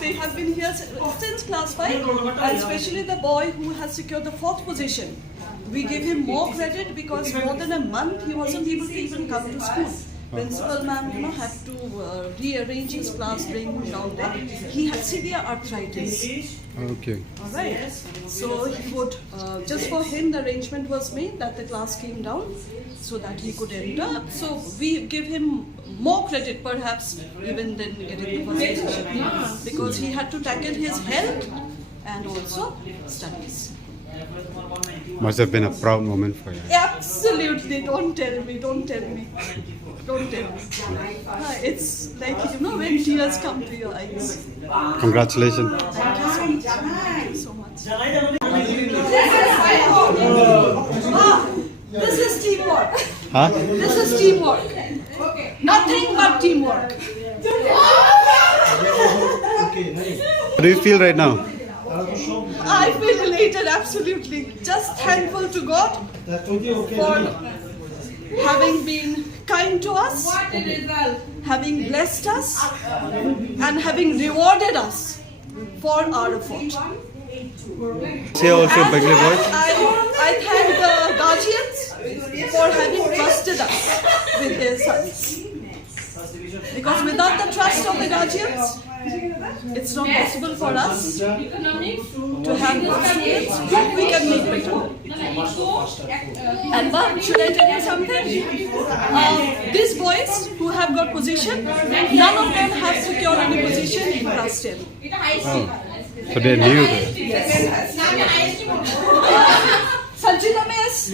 They have been here since class 5, and especially the boy who has secured the 4th position. We give him more credit because more than a month he wasn't able to even come to school. Principal ma'am, had to rearrange his class, bring him down there. He had severe arthritis. Okay. All right. So he would, just for him, the arrangement was made that the class came down so that he could enter. So we give him more credit, perhaps, even than getting the first position, because he had to tackle his health and also studies. Must have been a proud moment for you. Absolutely. Don't tell me. Don't tell me. Don't tell me. It's like, when tears come to your eyes. Congratulations. Thank you so much. This is teamwork. Huh? This is teamwork. Nothing but teamwork. How do you feel right now? I feel elated, absolutely. Just thankful to God for having been kind to us, having blessed us, and having rewarded us for our effort. Say also Bengalee boys. I thank the guardians for having trusted us with their sons. Because without the trust of the guardians, it's not possible for us to have good students whom we can make better. And but should I tell you something? These boys who have got position, none of them have secured any position in class 10. Oh. So they knew that. Sanjita Miss,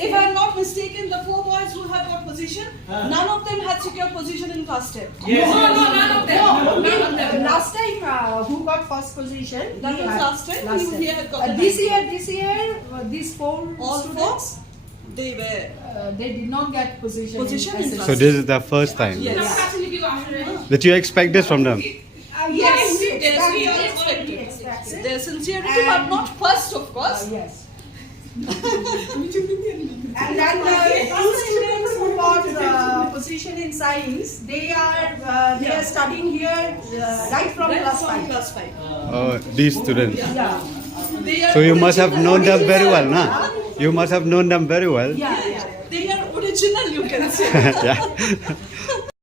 if I am not mistaken, the 4 boys who have got position, none of them had secured position in class 10. Yes. No, none of them. Last time, who got first position? That was last time. He had got This year, these 4 all students, they were. they did not get position. In class. So this is the first time. Yes. Did you expect this from them? Yes, we expected. Their sincerity, but not first, of course. Yes. And then two students who got position in science, they are studying here right from class 5. Class 5. Oh, these students. Yeah. So you must have known them very well, nah? You must have known them very well. Yeah. They are original, you can say. Yeah.